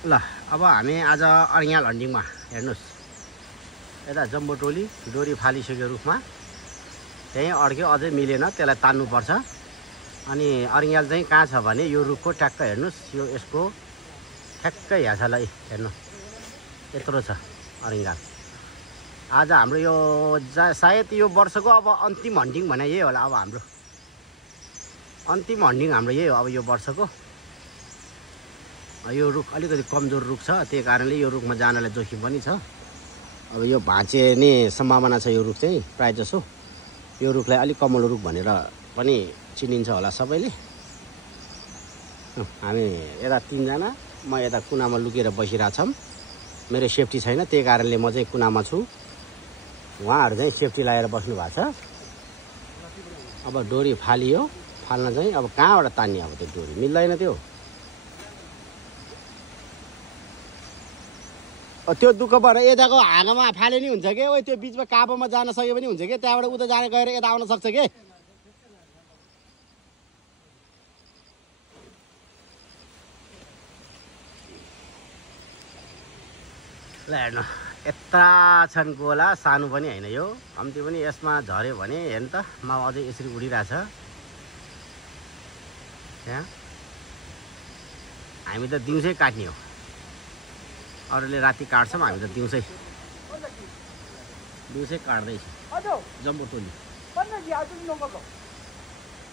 ल अब हामी आज अरियाल हन्डिङमा हेर्नुहोस् यता जम्बो टोली डोरी फालिसक्यो रुखमा त्यही अड्क्यो अझै मिलेन त्यसलाई तान्नुपर्छ अनि अरियाल चाहिँ कहाँ छ भने यो रुखको ट्याक्क हेर्नुहोस् यो यसको ठ्याक्कै ह्यासालाई हेर्नु यत्रो छ अरियाल आज हाम्रो यो सायद यो वर्षको अब अन्तिम हन्डिङ भने यही होला अब हाम्रो अन्तिम हन्डिङ हाम्रो यही हो अब यो वर्षको यो रुख अलिकति कमजोर रुख छ त्यही कारणले यो रुखमा जानलाई जोखिम पनि छ अब यो भाँचिने सम्भावना छ यो रुख चाहिँ प्राय जसो यो रुखलाई अलिक कमलो रुख भनेर पनि चिनिन्छ होला सबैले हामी यता तीनजना म यता कुनामा लुकेर बसिरहेको छौँ मेरो सेफ्टी छैन त्यही कारणले म चाहिँ कुनामा छु उहाँहरू चाहिँ सेफ्टी लगाएर बस्नु भएको छ अब डोरी फालियो फाल्न चाहिँ अब कहाँबाट तान्ने अब त्यो डोरी मिल्दैन त्यो त्यो दुःख भएर यताको हाँगामा फाले नि हुन्छ कि ओ त्यो बिचमा काबोमा जान सक्यो पनि हुन्छ कि त्यहाँबाट उता जाने गएर यता आउन सक्छ कि ल हेर्नु यता छन् गोला सानो पनि होइन यो कम्ती पनि यसमा झऱ्यो भने हेर्नु त माउ अझै यसरी उडिरहेछ त्यहाँ हामी त दिउँसै काट्ने हो अरूले राति काट्छौँ हामी त दिउँसै काट्दैछ जम्बो टोली